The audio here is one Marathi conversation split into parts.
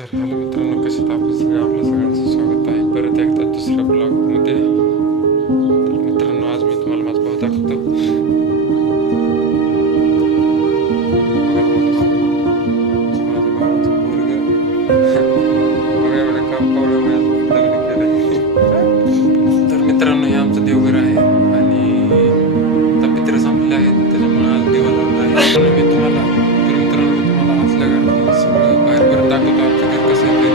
तर हॅलो मित्रांनो, कसे आहात आपण सगळे? आपलं सगळ्यांचं स्वागत आहे परत एकदा दुसऱ्या ब्लॉगमध्ये. तर मित्रांनो, आज मी तुम्हाला माझा भाऊ दाखवतो. बघा माझं भावाचं पोरगं. बघा एवढ्या कावळ्या वयात लग्न केलं. तर मित्रांनो, हे आमचं देवघर आहे आणि आता पित्र संपले आहेत, त्याच्यामुळे आज दिवा लावला आहे. तर मी तुम्हाला असल्या घरात सगळं बाहेरपर्यंत दाखवतो. आमचं घर कसं आहे ते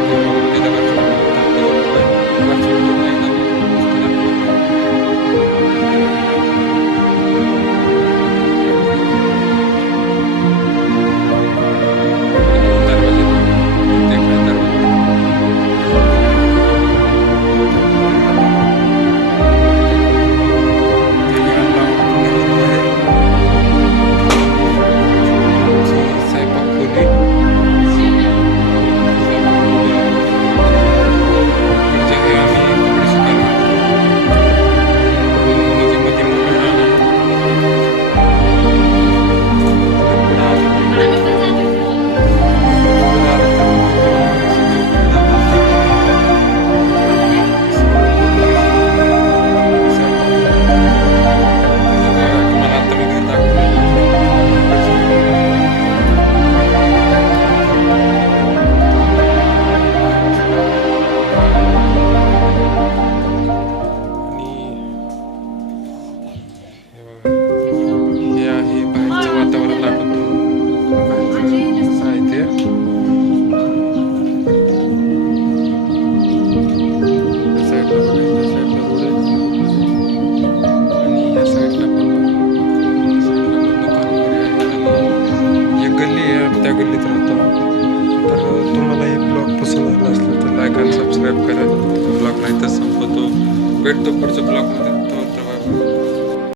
गल्लीत राहतो. तर तुम्हाला हे ब्लॉग पसंत आला असला तर लाईक आणि सबस्क्राईब करा. ब्लॉगला इथं संपवतो. भेटतो पुढच्या ब्लॉगमध्ये.